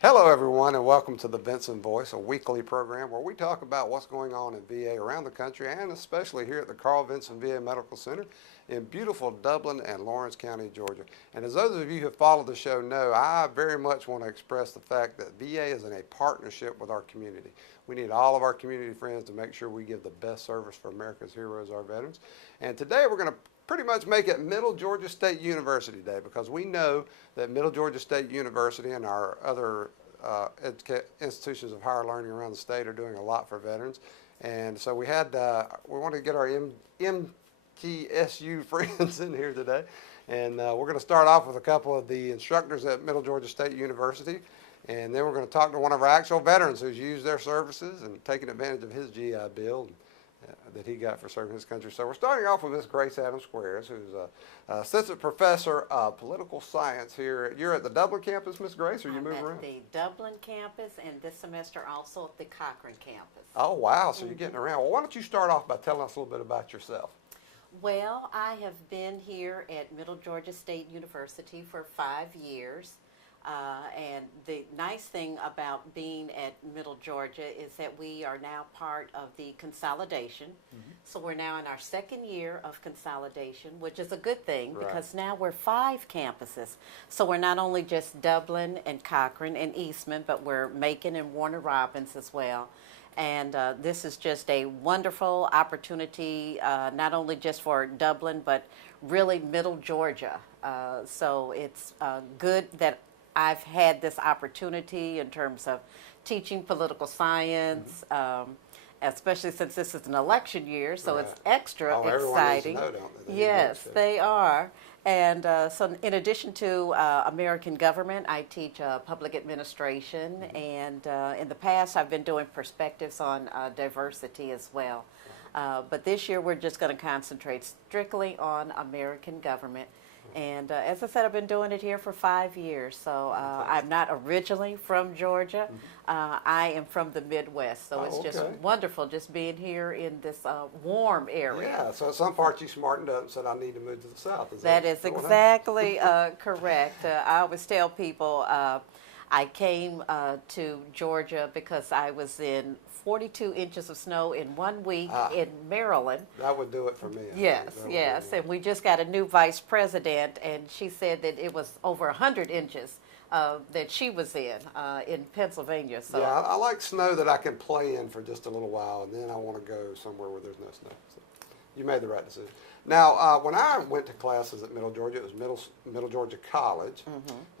Hello, everyone, and welcome to the Vinson Voice, a weekly program where we talk about what's going on in VA around the country and especially here at the Carl Vinson VA Medical Center in beautiful Dublin and Lawrence County, Georgia. And as those of you who have followed the show know, I very much want to express the fact that VA is in a partnership with our community. We need all of our community friends to make sure we give the best service for America's heroes, our veterans. And today we're going to pretty much make it Middle Georgia State University Day because we know that Middle Georgia State University and our other institutions of higher learning around the state are doing a lot for veterans. And so we wanted to get our MTSU friends in here today. And we're going to start off with a couple of the instructors at Middle Georgia State University. And then we're going to talk to one of our actual veterans who's used their services and taken advantage of his GI Bill that he got for serving his country. So we're starting off with Miss Grace Adams Squares, who's an assistant professor of political science here. You're at the Dublin campus, Miss Grace, or you move around? At the Dublin campus, and this semester also at the Cochran campus. Oh, wow. So you're getting around. Well, why don't you start off by telling us a little bit about yourself? Well, I have been here at Middle Georgia State University for 5 years. And the nice thing about being at Middle Georgia is that we are now part of the consolidation. So we're now in our second year of consolidation, which is a good thing because now we're 5 campuses. So we're not only just Dublin and Cochran and Eastman, but we're Macon and Warner Robins as well. And this is just a wonderful opportunity, not only just for Dublin, but really Middle Georgia. So it's good that I've had this opportunity in terms of teaching political science, especially since this is an election year, so it's extra exciting. Everyone needs to know, don't they? Yes, they are. And so in addition to American government, I teach public administration, and in the past I've been doing perspectives on diversity as well. But this year we're just going to concentrate strictly on American government. And as I said, I've been doing it here for 5 years. So I'm not originally from Georgia. I am from the Midwest. So it's just wonderful just being here in this warm area. Yeah, so at some parts you smartened up and said, I need to move to the South. That is exactly correct. I always tell people I came to Georgia because I was in 42 inches of snow in 1 week in Maryland. That would do it for me. Yes. And we just got a new vice president, and she said that it was over 100 inches that she was in Pennsylvania. So yeah, I like snow that I can play in for just a little while, and then I want to go somewhere where there's no snow. So you made the right decision. Now, when I went to classes at Middle Georgia, it was Middle Georgia College.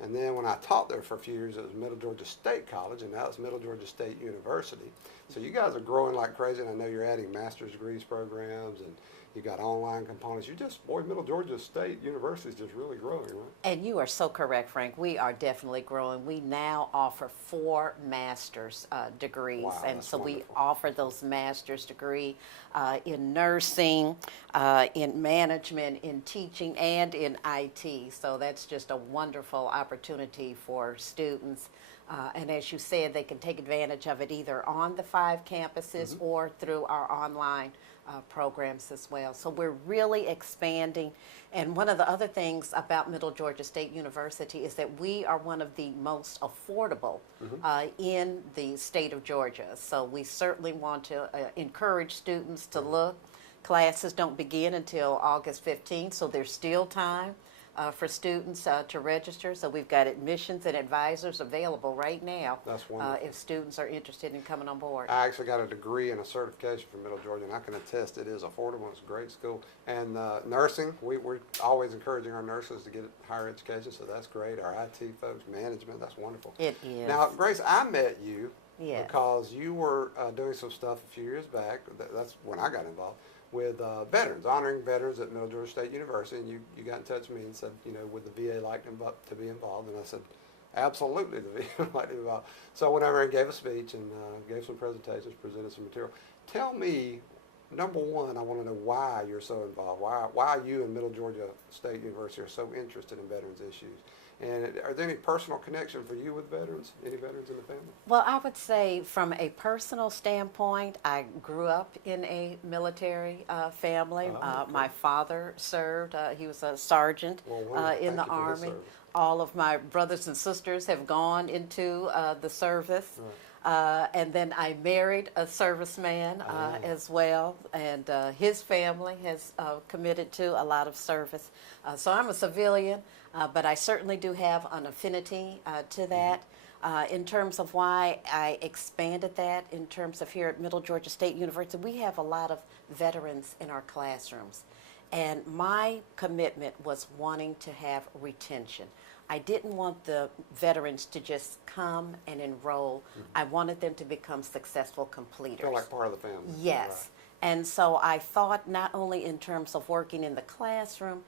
And then when I taught there for a few years, it was Middle Georgia State College, and now it's Middle Georgia State University. So you guys are growing like crazy, and I know you're adding master's degrees programs, and you got online components. Middle Georgia State University is just really growing, right? And you are so correct, Frank. We are definitely growing. We now offer 4 master's degrees. Wow, and so wonderful. We offer those master's degree in nursing, in management, in teaching, and in IT. So that's just a wonderful opportunity for students. And as you said, they can take advantage of it either on the 5 campuses or through our online programs as well. So we're really expanding. And one of the other things about Middle Georgia State University is that we are one of the most affordable in the state of Georgia. So we certainly want to encourage students to look. Classes don't begin until August 15th, so there's still time for students to register. So we've got admissions and advisors available right now. That's wonderful. If students are interested in coming on board. I actually got a degree and a certification from Middle Georgia, and I can attest it is affordable. It's a great school. And nursing, we're always encouraging our nurses to get higher education, so that's great. Our IT folks, management, that's wonderful. It is. Now, Grace, I met you because you were doing some stuff a few years back. That's when I got involved with veterans, honoring veterans at Middle Georgia State University, and you got in touch with me and said, would the VA like to be involved? And I said, absolutely, the VA would like to be involved. So I went over and gave a speech and gave some presentations, presented some material. Tell me, number one, I want to know why you're so involved, why you and Middle Georgia State University are so interested in veterans issues. And are there any personal connection for you with veterans? Any veterans in the family? Well, I would say from a personal standpoint, I grew up in a military family. My father served. He was a sergeant in the Army. all of my brothers and sisters have gone into the service. And then I married a serviceman as well, and his family has committed to a lot of service. So I'm a civilian, but I certainly do have an affinity to that. In terms of why I expanded that, in terms of here at Middle Georgia State University, we have a lot of veterans in our classrooms. And my commitment was wanting to have retention. I didn't want the veterans to just come and enroll. I wanted them to become successful completers. Feel like part of the family. Yes. Right. And so I thought not only in terms of working in the classroom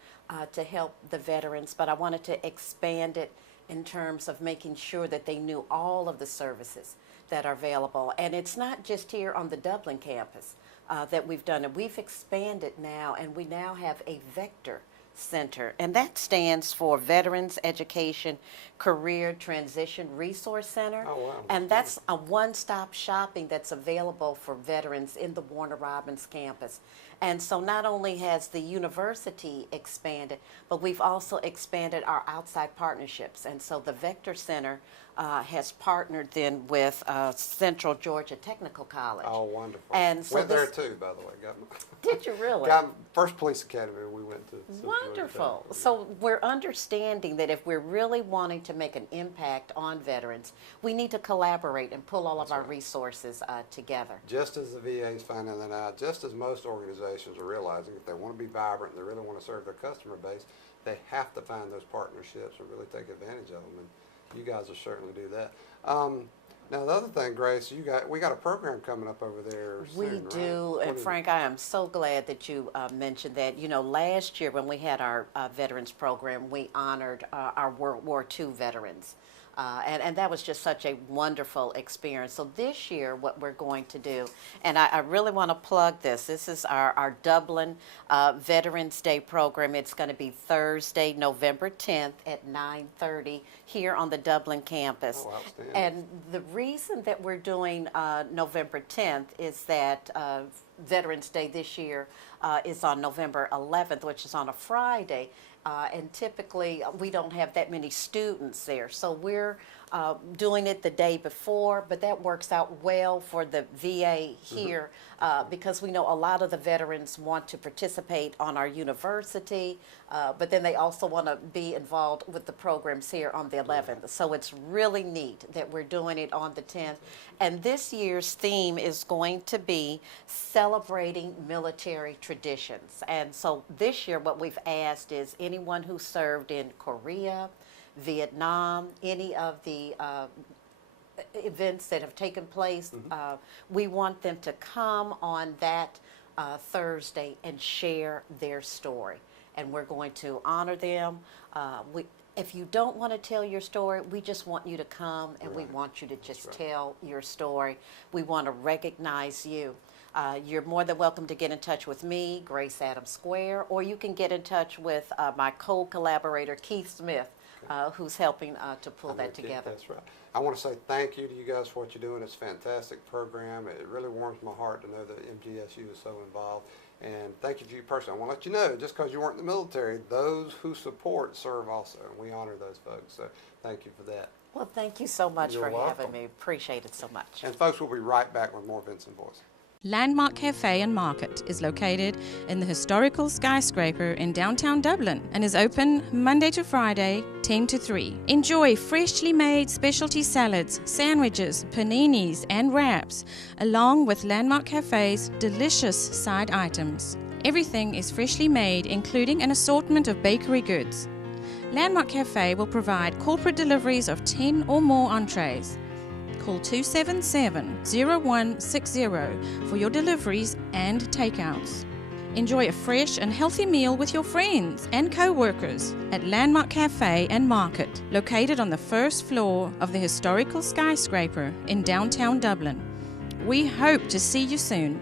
to help the veterans, but I wanted to expand it in terms of making sure that they knew all of the services that are available. And it's not just here on the Dublin campus that we've done it. We've expanded now, and we now have a Vector Center, and that stands for Veterans Education Career Transition Resource Center. Oh, wow. And that's a one-stop shopping that's available for veterans in the Warner Robins campus. And so not only has the university expanded, but we've also expanded our outside partnerships. And so the Vector Center has partnered then with Central Georgia Technical College. Oh, wonderful. And so went there too, by the way. Did you really? Got first police academy we went to. Wonderful. So we're understanding that if we're really wanting to make an impact on veterans, we need to collaborate and pull all of our resources together. Just as the VA is finding that out, just as most organizations are realizing, if they want to be vibrant and they really want to serve their customer base, they have to find those partnerships and really take advantage of them. And you guys will certainly do that. Now the other thing, Grace, we got a program coming up over there We soon, do, right? and Frank, I am so glad that you mentioned that. You know, last year when we had our veterans program, we honored our World War II veterans. And that was just such a wonderful experience. So this year, what we're going to do, and I really want to plug this. This is our Dublin Veterans Day program. It's going to be Thursday, November 10th at 9:30 here on the Dublin campus. Oh, outstanding. And the reason that we're doing November 10th is that Veterans Day this year is on November 11th, which is on a Friday. And typically we don't have that many students there. So we're doing it the day before, but that works out well for the VA here because we know a lot of the veterans want to participate on our university, but then they also want to be involved with the programs here on the 11th. So it's really neat that we're doing it on the 10th. And this year's theme is going to be celebrating military traditions. And so this year what we've asked is anyone who served in Korea, Vietnam, any of the events that have taken place, we want them to come on that Thursday and share their story. And we're going to honor them. If you don't want to tell your story, we just want you to come and we want you to just tell your story. We want to recognize you. You're more than welcome to get in touch with me, Grace Adams Square, or you can get in touch with my co-collaborator, Keith Smith, who's helping to pull that together. That's right. I want to say thank you to you guys for what you're doing. It's a fantastic program. It really warms my heart to know that MGSU is so involved. And thank you to you personally. I want to let you know, just because you weren't in the military, those who support serve also. And we honor those folks. So thank you for that. Well, thank you so much You're for welcome. having me. Appreciate it so much. And folks, we'll be right back with more Vinson Voice. Landmark Cafe and Market is located in the historical skyscraper in downtown Dublin and is open Monday to Friday, 10 to 3. Enjoy freshly made specialty salads, sandwiches, paninis, and wraps, along with Landmark Cafe's delicious side items. Everything is freshly made, including an assortment of bakery goods. Landmark Cafe will provide corporate deliveries of 10 or more entrees. Call 277-0160 for your deliveries and takeouts. Enjoy a fresh and healthy meal with your friends and co-workers at Landmark Cafe and Market, located on the first floor of the historical skyscraper in downtown Dublin. We hope to see you soon.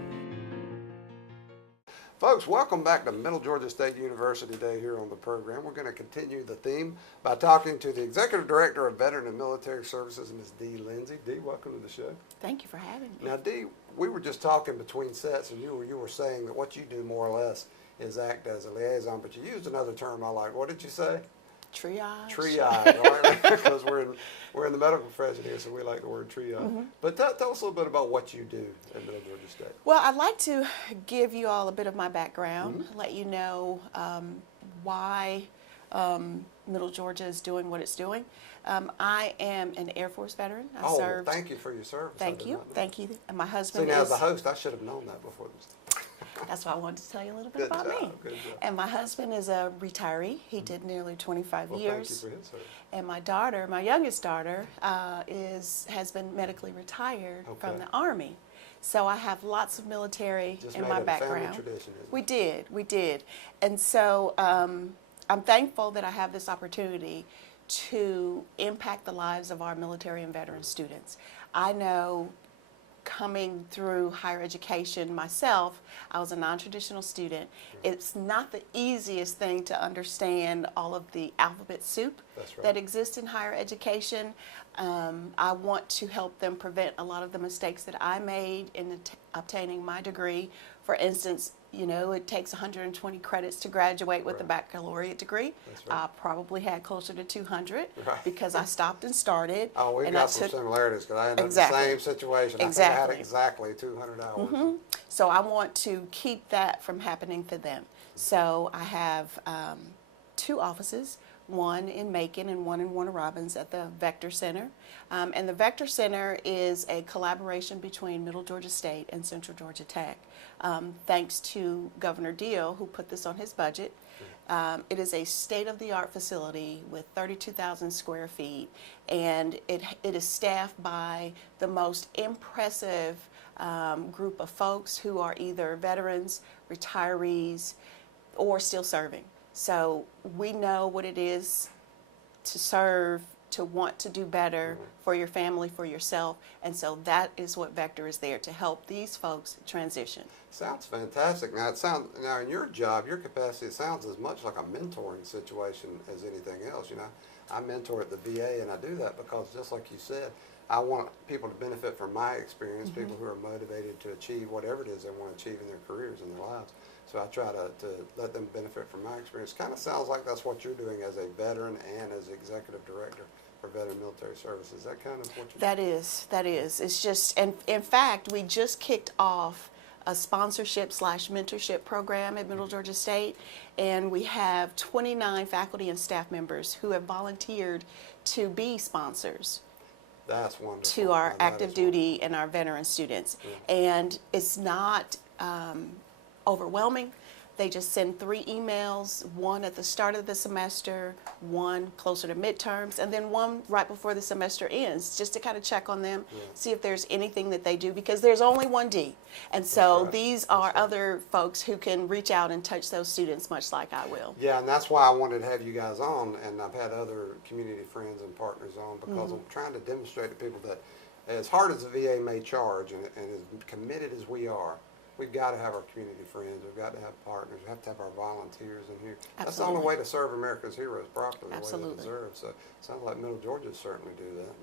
Folks, welcome back to Middle Georgia State University Day here on the program. We're going to continue the theme by talking to the Executive Director of Veteran and Military Services, Ms. Dee Lindsey. Dee, welcome to the show. Thank you for having me. Now, Dee, we were just talking between sets, and you were saying that what you do more or less is act as a liaison, but you used another term I like. What did you say? Triage. Triage, all right? Because we're in the medical profession here, so we like the word triage. But tell us a little bit about what you do at Middle Georgia State. Well, I'd like to give you all a bit of my background, let you know why Middle Georgia is doing what it's doing. I am an Air Force veteran. I served. Thank you for your service. Thank you. Thank you. And my See, husband now is. as the host, I should have known that before this. That's why I wanted to tell you a little bit Good about job, me. good job. And my husband is a retiree. He did nearly 25 Well, years. thank you for his service. And my daughter, my youngest daughter, has been medically retired from Okay. the Army. So I have lots of military Just in made my it a background. family tradition, isn't it? We did. And so I'm thankful that I have this opportunity to impact the lives of our military and veteran students. I know coming through higher education myself, I was a non-traditional student. It's not the easiest thing to understand all of the alphabet soup That's right. that exists in higher education. I want to help them prevent a lot of the mistakes that I made in obtaining my degree. For instance, you know, it takes 120 credits to graduate with a baccalaureate degree. That's right. I probably had closer to 200 Right. because I stopped and started. Oh, we've and got I some took, similarities because I ended Exactly. up in the same situation. Exactly. I think I had exactly 200 hours. So I want to keep that from happening to them. So I have 2 offices, one in Macon and one in Warner Robins at the Vector Center. And the Vector Center is a collaboration between Middle Georgia State and Central Georgia Tech. Thanks to Governor Deal, who put this on his budget. It is a state-of-the-art facility with 32,000 square feet, and it is staffed by the most impressive group of folks who are either veterans, retirees, or still serving. So we know what it is to serve, to want to do better for your family, for yourself, and so that is what Vector is there to help these folks transition. Sounds fantastic. Now, now in your job, your capacity, it sounds as much like a mentoring situation as anything else. You know, I mentor at the VA, and I do that because, just like you said, I want people to benefit from my experience, people who are motivated to achieve whatever it is they want to achieve in their careers and their lives. So I try to let them benefit from my experience. Kind of sounds like that's what you're doing as a veteran and as the executive director for Veteran Military Services. Is that kind of what you're doing? That is. It's just, and in fact, we just kicked off a sponsorship/mentorship program at Middle Georgia State, and we have 29 faculty and staff members who have volunteered to be sponsors That's wonderful. to our Now, that active is duty and our veteran students. And it's not overwhelming. They just send 3 emails, one at the start of the semester, one closer to midterms, and then one right before the semester ends, just to kind of check on them, see if there's anything that they do, because there's only one D. And so right. these are other folks who can reach out and touch those students much like I will. Yeah, and that's why I wanted to have you guys on, and I've had other community friends and partners on, because I'm trying to demonstrate to people that as hard as the VA may charge and as committed as we are, we've got to have our community friends, we've got to have partners, we have to have our volunteers in here. That's the only way to serve America's heroes properly, the way they deserve. So it sounds like Middle Georgia certainly doing that.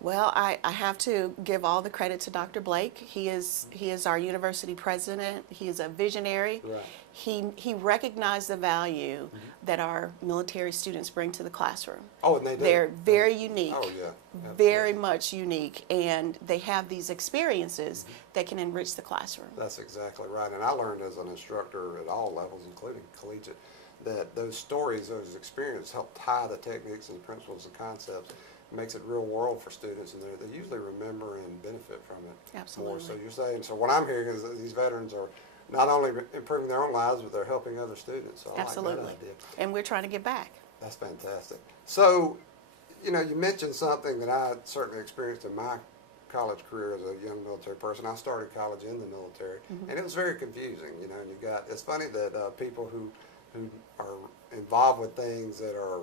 Well, I have to give all the credit to Dr. Blake. He is our university president. He is a visionary. Right. He recognized the value that our military students bring to the classroom. Oh, and they do. They're very unique. Oh, yeah. Very much unique, and they have these experiences that can enrich the classroom. That's exactly right. And I learned as an instructor at all levels, including collegiate, that those stories, those experiences help tie the techniques and principles and concepts. It makes it real world for students, and they usually remember and benefit from it Absolutely. more. So you're saying, so what I'm hearing is that these veterans are not only improving their own lives, but they're helping other students. So I Absolutely. like that idea. And we're trying to get back. That's fantastic. So, you know, you mentioned something that I certainly experienced in my college career as a young military person. I started college in the military, and it was very confusing. You know, and it's funny that people who are involved with things that are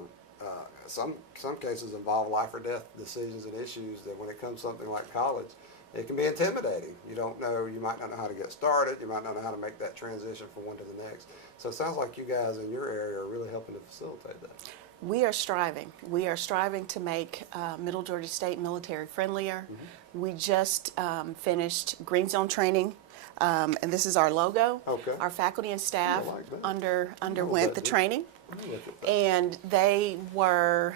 some cases involve life or death decisions and issues, that when it comes to something like college, it can be intimidating. You don't know, you might not know how to get started, you might not know how to make that transition from one to the next. So it sounds like you guys in your area are really helping to facilitate that. We are striving. We are striving to make Middle Georgia State military friendlier. We just finished Green Zone training, and this is our logo. Okay. Our faculty and staff I like that. underwent the training. Look at that. And they were,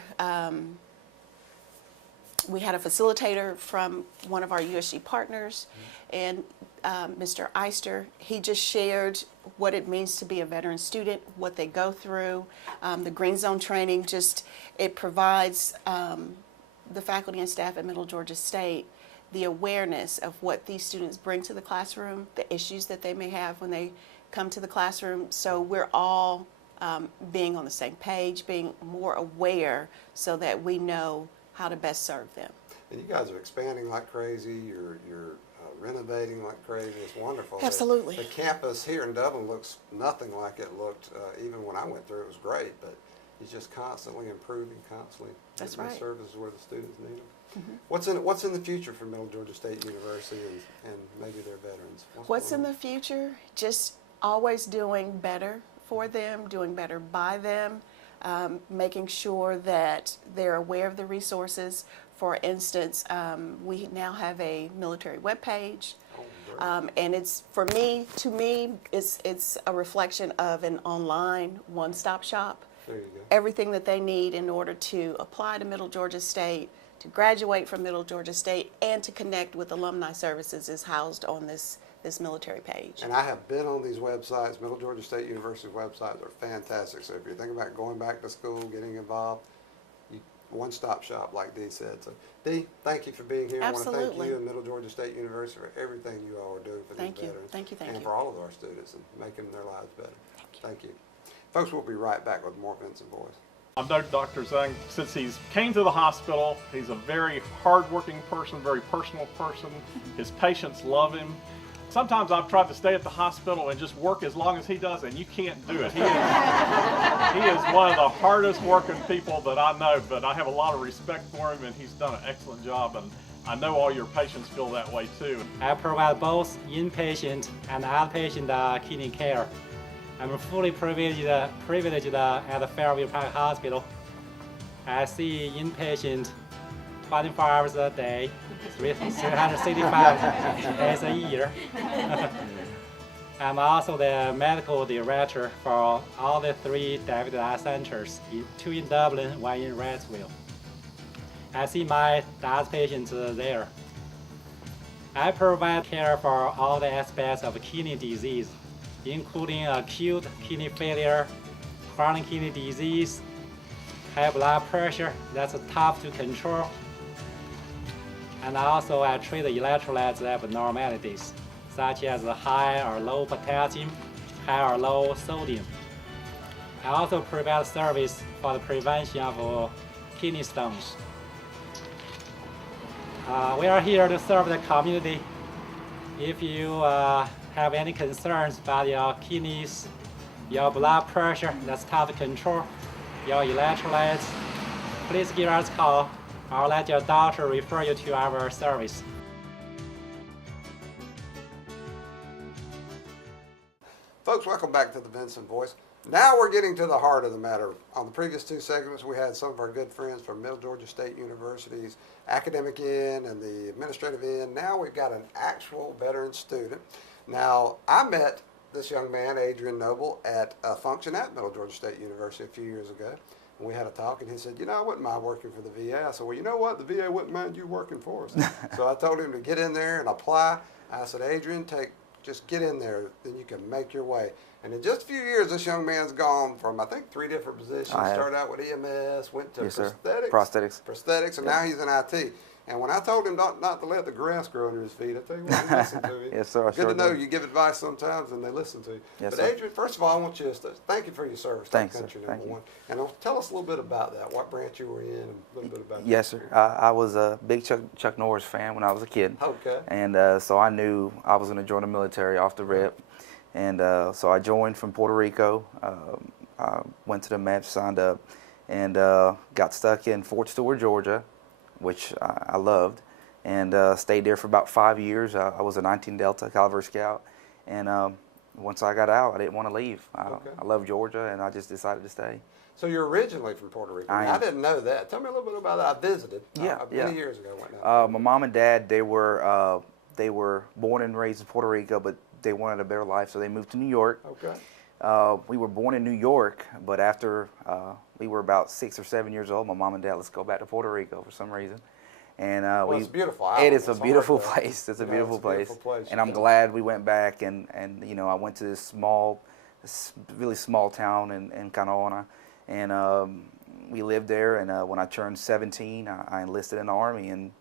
we had a facilitator from one of our USG partners, and Mr. Eister, he just shared what it means to be a veteran student, what they go through. The Green Zone training it provides the faculty and staff at Middle Georgia State the awareness of what these students bring to the classroom, the issues that they may have when they come to the classroom. So we're all being on the same page, being more aware so that we know how to best serve them. And you guys are expanding like crazy. You're renovating like crazy. It's wonderful. Absolutely. The campus here in Dublin looks nothing like it looked even when I went through. It was great, but it's just constantly improving, constantly That's getting the right. services where the students need them. What's in the future for Middle Georgia State University and maybe their veterans? What's going in on? the future? Just always doing better for them, doing better by them, making sure that they're aware of the resources. For instance, we now have a military webpage, Oh, great. and it's to me, it's a reflection of an online one-stop shop. There you go. Everything that they need in order to apply to Middle Georgia State, to graduate from Middle Georgia State, and to connect with alumni services is housed on this military page. And I have been on these websites. Middle Georgia State University's websites are fantastic. So if you're thinking about going back to school, getting involved, one-stop shop, like Dee said. So, Dee, thank you for being here. I want to Absolutely. thank you and Middle Georgia State University for everything you all are doing for Thank these you. veterans. Thank you. Thank and you. for all of our students and making their lives better. Thank you. Thank you. Folks, we'll be right back with more Vinson Boys. I've known Dr. Zhang since he's came to the hospital. He's a very hardworking person, very personal person. His patients love him. Sometimes I've tried to stay at the hospital and just work as long as he does, and you can't do it. He is one of the hardest working people that I know, but I have a lot of respect for him, and he's done an excellent job, and I know all your patients feel that way too. I provide both inpatient and outpatient kidney care. I'm fully privileged at the Fairview Park Hospital. I see inpatient 24 hours a day, 365 days a year. I'm also the medical director for all the 3 WDIG centers, 2 in Dublin, 1 in Wrightsville. I see my DAS patients there. I provide care for all the aspects of kidney disease, including acute kidney failure, chronic kidney disease, high blood pressure that's tough to control, and also I treat the electrolytes abnormalities, such as high or low potassium, high or low sodium. I also provide service for the prevention of kidney stones. We are here to serve the community. If you have any concerns about your kidneys, your blood pressure that's tough to control, your electrolytes, please give us a call or let your doctor refer you to our service. Folks, welcome back to the Vinson Voice. Now we're getting to the heart of the matter. On the previous 2 segments, we had some of our good friends from Middle Georgia State University's academic end and the administrative end. Now we've got an actual veteran student. Now, I met this young man, Adrian Noble, at a function at Middle Georgia State University a few years ago. And we had a talk, and he said, I wouldn't mind working for the VA. I said, well, you know what? The VA wouldn't mind you working for us. So I told him to get in there and apply. I said, Adrian, just get in there, then you can make your way. And in just a few years, this young man's gone from, I think, 3 different positions. Started out with EMS, went to Yes, sir. prosthetics, and now he's in IT. And when I told him not to let the grass grow under his feet, I tell you what, he listened to me. Yes, sir, I Good sure to know did. you give advice sometimes, and they listen to you. Yes, but sir. Adrian, first of all, I want you to thank you for your service. Thanks, to sir. country, Thank number you. one. And tell us a little bit about that, what branch you were in, and a little bit about Yes, your sir. experience. I was a big Chuck Norris fan when I was a kid. Okay. And so I knew I was going to join the military off the rip. And so I joined from Puerto Rico. I went to the match, signed up, and got stuck in Fort Stewart, Georgia, which I loved, and stayed there for about 5 years. I was a 19 Delta Cavalry Scout. And once I got out, I didn't want to leave. Okay. I love Georgia, and I just decided to stay. So you're originally from Puerto Rico. I Now, I am. didn't know that. Tell me a little bit about that. I visited Yeah, many yeah. years ago. Went down. My mom and dad, they were born and raised in Puerto Rico, but they wanted a better life, so they moved to New York. Okay. We were born in New York, but after we were about 6 or 7 years old, my mom and dad, let's go back to Puerto Rico for some reason. And It's a beautiful It island. is a It's beautiful hard to- place. It's a you know, beautiful it's a beautiful place. place. And I'm glad we went back, and you know, I went to this really small town in Canona, and we lived there. And when I turned 17, I enlisted in the Army, and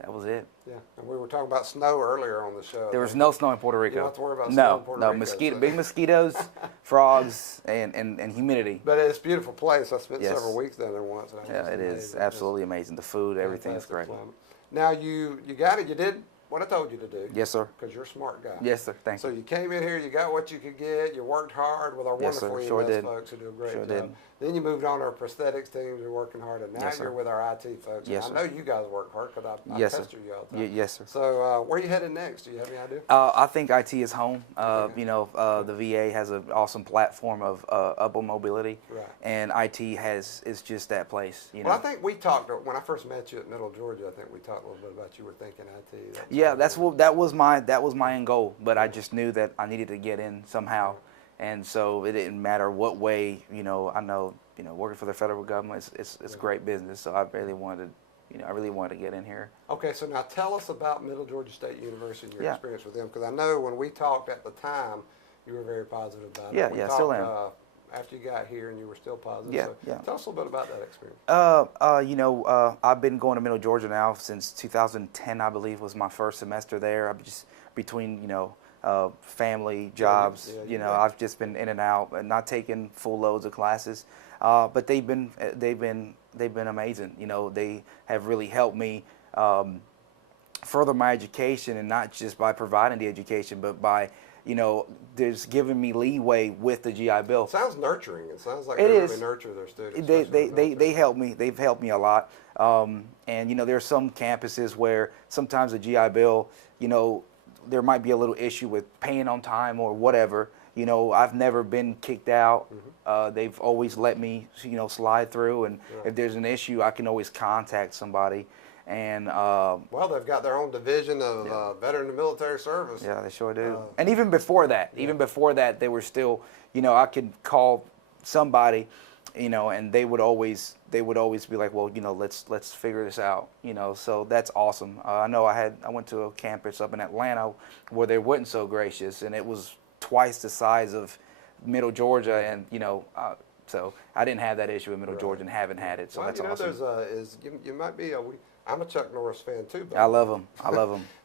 that was it. Yeah, and we were talking about snow earlier on the show. There was no snow in Puerto Rico. You don't have to worry about snow in No, Puerto no, Rico, so- big mosquitoes, frogs, and humidity. But it's a beautiful place. I spent Yes. several weeks down there once. And Yeah, it is amazing. absolutely amazing. The food, everything is Fantastic great. climate. Now you got it. You did what I told you to do. Yes, sir. Because you're a smart guy. Yes, sir. Thank So you. you came in here, you got what you could get, you worked hard with our Yes, sir. wonderful Sure EMS did. folks who do a great Sure job. did. Then you moved on to our prosthetics teams, you're working hard, and now Yes, sir. you're with our IT folks. And Yes, I know sir. you guys work hard because I Yes, sir. pester you all the time. Yes, sir. So where are you headed next? Do you have any idea? I think IT is home. Okay. You know, the VA has an awesome platform of upper mobility, Right. and IT is just that place. You know. Well, I think we talked when I first met you at Middle Georgia. I think we talked a little bit about you were thinking IT. Yeah, that was my end goal. But I just knew that I needed to get in somehow, and so it didn't matter what way. You know, I know working for the federal government it's great business. So I really wanted to get in here. Okay, so now tell us about Middle Georgia State University and your Yeah. experience with them, because I know when we talked at the time, you were very positive about Yeah, it. We yeah, still talked, am. After you got here, and you were still positive. Yeah, so yeah. Tell us a little bit about that experience. I've been going to Middle Georgia now since 2010, I believe, was my first semester there. I'm just between family, jobs. yeah. I've just been in and out and not taking full loads of classes. But they've been amazing. They have really helped me further my education, and not just by providing the education, but by there's giving me leeway with the GI Bill. It sounds nurturing. It sounds like It they is. really nurture their students. They especially in the military. help me. They've helped me a lot. And there are some campuses where sometimes the GI Bill, there might be a little issue with paying on time or whatever. I've never been kicked out. They've always let me, slide through. And if there's an issue, I can always contact somebody. And Well, they've got their own division of veteran and military service. yeah, they sure do. And even before that, they were still, I could call somebody, and they would always be like, well, let's figure this out, So that's awesome. I know I went to a campus up in Atlanta where they weren't so gracious, and it was twice the size of Middle Georgia, and so I didn't have that issue in Middle Georgia and haven't had it. So Well, that's awesome. you might be I'm a Chuck Norris fan too. I love them.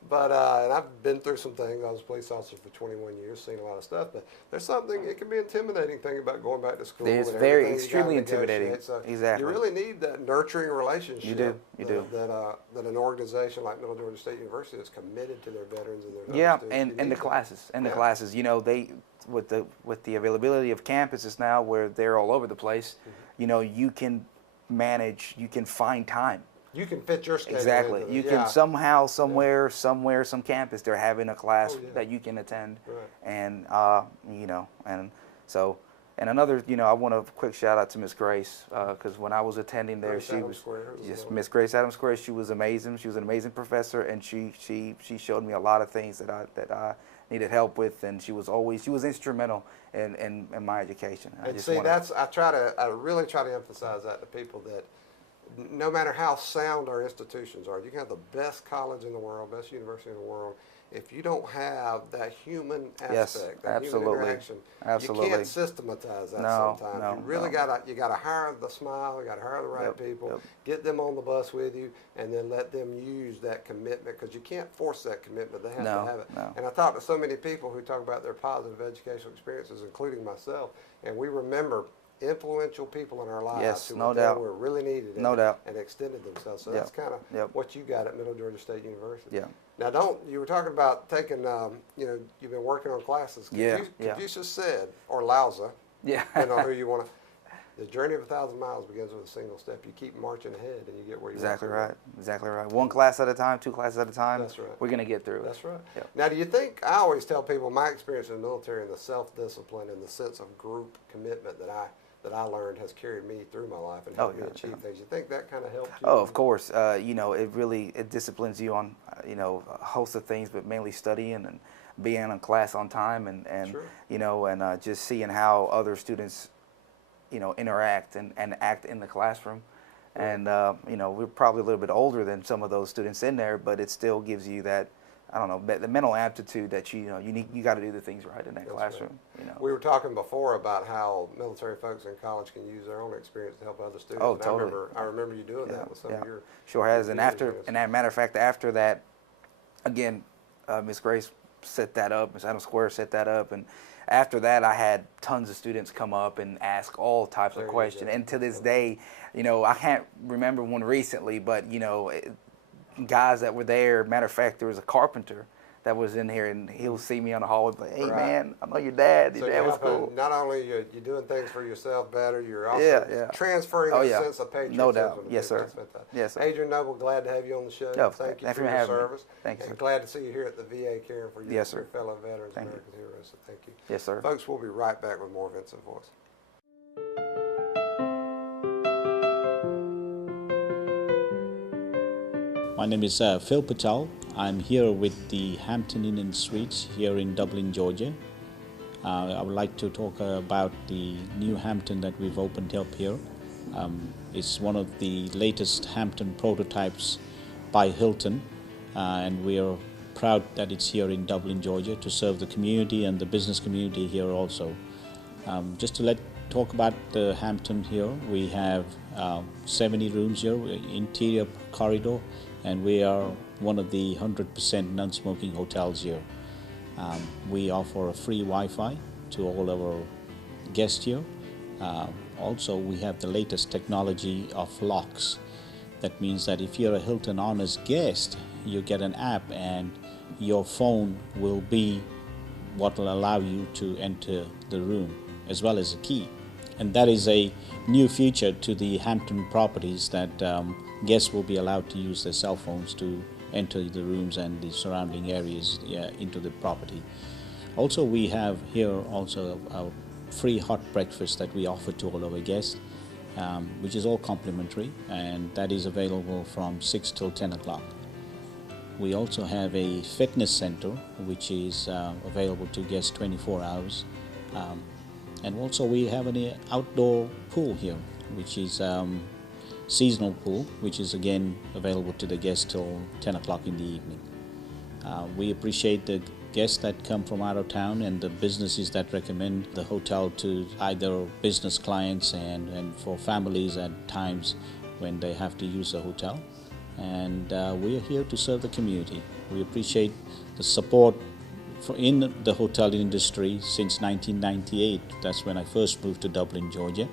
But and I've been through some things. I was a police officer for 21 years, seen a lot of stuff. But there's something, it can be intimidating thing about going back to school. It's and very everything you extremely gotta intimidating. negotiate. So Exactly. You really need that nurturing relationship. You do. You do. That an organization like Middle Georgia State University is committed to their veterans and their Yeah, students. and You the need that. classes, Yeah. they with the availability of campuses now where they're all over the place, you can manage, you can find time. You can fit your schedule. Exactly. into You it. can Yeah. somehow, somewhere, some campus they're having a class Oh, yeah. that you can attend, Right. and and so. And another, I want a quick shout out to Miss Grace, because when I was attending there, Grace she Adams was Square is yes, the Miss Grace Adams Square. She was amazing. She was an amazing professor, and she showed me a lot of things that I needed help with, and she was instrumental in my education. And see, I really try to emphasize that to people, that no matter how sound our institutions are, you can have the best college in the world, best university in the world. If you don't have that human Yes, aspect, that absolutely. human interaction, Absolutely. you can't systematize that No, sometimes. no, You really no. gotta hire the smile, you gotta hire the right Yep, people, yep. get them on the bus with you, and then let them use that commitment, because you can't force that commitment. They have No, to have it. no. And I talk to so many people who talk about their positive educational experiences, including myself, and we remember influential people in our lives Yes, who no were there doubt. were really needed No doubt. and extended themselves. So Yep, that's kind of yep. what you got at Middle Georgia State University. Yeah. Now, you were talking about taking, you've been working on classes. Yeah, yeah. Confucius said, or Lauza, Yeah. depending on who you want to, the journey of 1,000 miles begins with a single step. You keep marching ahead and you get where you Exactly want to right. Exactly right. One class at a time, two classes at a time. That's right. We're gonna get through it. That's right. Yep. Now, do you think, I always tell people my experience in the military and the self-discipline and the sense of group commitment that that I learned has carried me through my life and helped me achieve things. You think that kind of helped you? Oh, of course. You know, it disciplines you on, you know, a host of things, but mainly studying and being in class on time and Sure. you know, and just seeing how other students, you know, interact and act in the classroom. And, you know, we're probably a little bit older than some of those students in there, but it still gives you that, I don't know, the mental aptitude that you know, you got to do the things right in that classroom. You know. We were talking before about how military folks in college can use their own experience to help other students. Oh, And totally. I remember you doing that with some of your. Sure has. And your as a students. matter of fact, after that, again, Miss Grace set that up, Miss Adam Square set that up, and after that, I had tons of students come up and ask all types of questions. And to this day, you know, I can't remember one recently, but you know, guys that were there. Matter of fact, there was a carpenter that was in here, and he'll see me on the hallway, like, "Hey, man, I know your dad. Your So dad was cool." not only you're doing things for yourself better, you're also transferring a sense of patriotism. No doubt. to Yes, people. sir. That's Yes, sir. Adrian Noble, glad to have you on the show. Oh, Thank you thanks for for your having me. service. Thank you, And sir. glad to see you here at the VA caring for your, Yes, sir. your fellow veterans, Thank you. American heroes. So thank you. Yes, sir. Folks, we'll be right back with more Vinson Voice. My name is Phil Patel. I'm here with the Hampton Inn and Suites here in Dublin, Georgia. I would like to talk about the new Hampton that we've opened up here. It's one of the latest Hampton prototypes by Hilton, and we are proud that it's here in Dublin, Georgia, to serve the community and the business community here also. Just to talk about the Hampton here, we have 70 rooms here, interior corridor, and we are one of the 100% non-smoking hotels here. We offer a free Wi-Fi to all our guests here. Also, we have the latest technology of locks. That means that if you're a Hilton Honors guest, you get an app and your phone will be what will allow you to enter the room, as well as a key. And that is a new feature to the Hampton properties, that guests will be allowed to use their cell phones to enter the rooms and the surrounding areas into the property. Also, we have here also a free hot breakfast that we offer to all our guests, which is all complimentary, and that is available from 6 till 10 o'clock. We also have a fitness center, which is available to guests 24 hours. And also we have an outdoor pool here, which is seasonal pool, which is again available to the guests till 10 o'clock in the evening. We appreciate the guests that come from out of town and the businesses that recommend the hotel to either business clients and for families at times when they have to use the hotel. And we are here to serve the community. We appreciate the support in the hotel industry since 1998. That's when I first moved to Dublin, Georgia.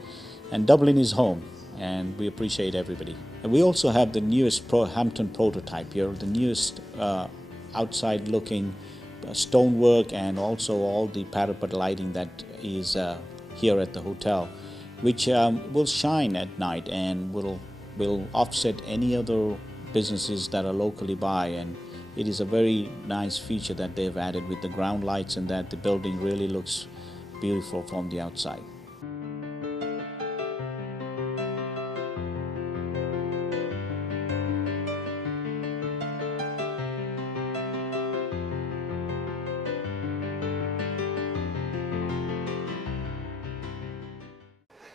And Dublin is home, and we appreciate everybody. And we also have the newest Hampton prototype here, the newest outside looking stonework, and also all the parapet lighting that is here at the hotel, which will shine at night and will offset any other businesses that are locally by. And it is a very nice feature that they've added with the ground lights, and that the building really looks beautiful from the outside.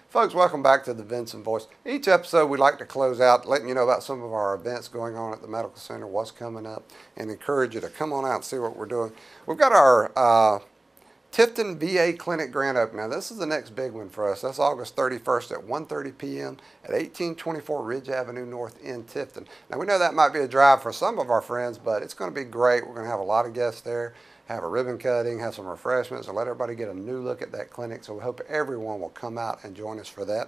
Folks, welcome back to the Vinson Voice. Each episode we like to close out letting you know about some of our events going on at the Medical Center, what's coming up, and encourage you to come on out and see what we're doing. We've got our Tifton VA Clinic grand opening. Now this is the next big one for us. That's August 31st at 1:30 p.m. at 1824 Ridge Avenue North in Tifton. Now we know that might be a drive for some of our friends, but it's going to be great. We're going to have a lot of guests there, have a ribbon cutting, have some refreshments, and let everybody get a new look at that clinic. So we hope everyone will come out and join us for that.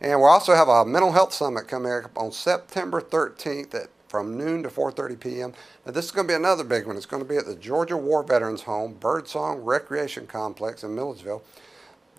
And we'll also have a mental health summit coming up on September 13th from noon to 4:30 p.m. Now this is going to be another big one. It's going to be at the Georgia War Veterans Home Birdsong Recreation Complex in Milledgeville.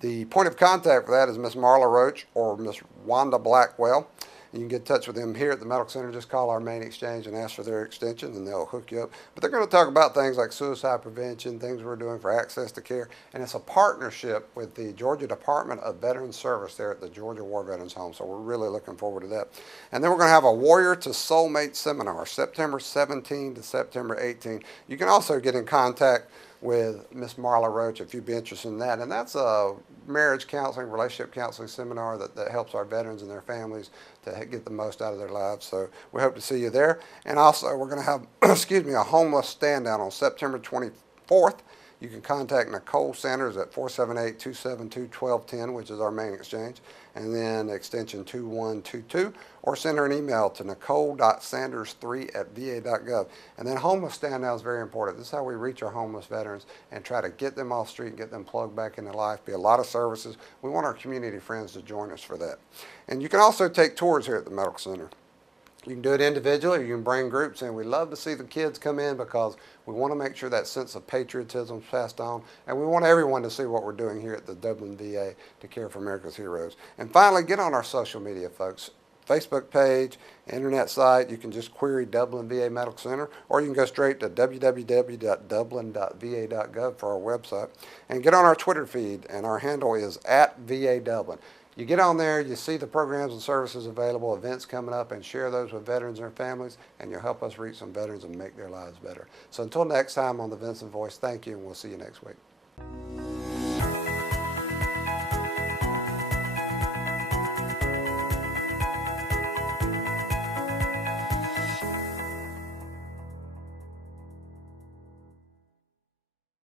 The point of contact for that is Miss Marla Roach or Miss Wanda Blackwell. You can get in touch with them here at the Medical Center. Just call our main exchange and ask for their extension, and they'll hook you up. But they're going to talk about things like suicide prevention, things we're doing for access to care, and it's a partnership with the Georgia Department of Veterans Service there at the Georgia War Veterans Home. So we're really looking forward to that. And then we're going to have a Warrior to Soulmate seminar, September 17 to September 18. You can also get in contact with Miss Marla Roach if you'd be interested in that. And that's a marriage counseling, relationship counseling seminar that helps our veterans and their families to get the most out of their lives. So we hope to see you there. And also we're going to have, excuse me, a homeless stand down on September 24th. You can contact Nicole Sanders at 478-272-1210, which is our main exchange, and then extension 2122, or send her an email to nicole.sanders3@va.gov. And then homeless stand down is very important. This is how we reach our homeless veterans and try to get them off the street and get them plugged back into life. Be a lot of services. We want our community friends to join us for that. And you can also take tours here at the Medical Center. You can do it individually, or you can bring groups in. We love to see the kids come in because we want to make sure that sense of patriotism is passed on, and we want everyone to see what we're doing here at the Dublin VA to care for America's heroes. And finally, get on our social media, folks. Facebook page, internet site, you can just query Dublin VA Medical Center, or you can go straight to www.dublin.va.gov for our website. And get on our Twitter feed, and our handle is @VA Dublin. You get on there, you see the programs and services available, events coming up, and share those with veterans and their families, and you'll help us reach some veterans and make their lives better. So until next time on the Vinson Voice, thank you, and we'll see you next week.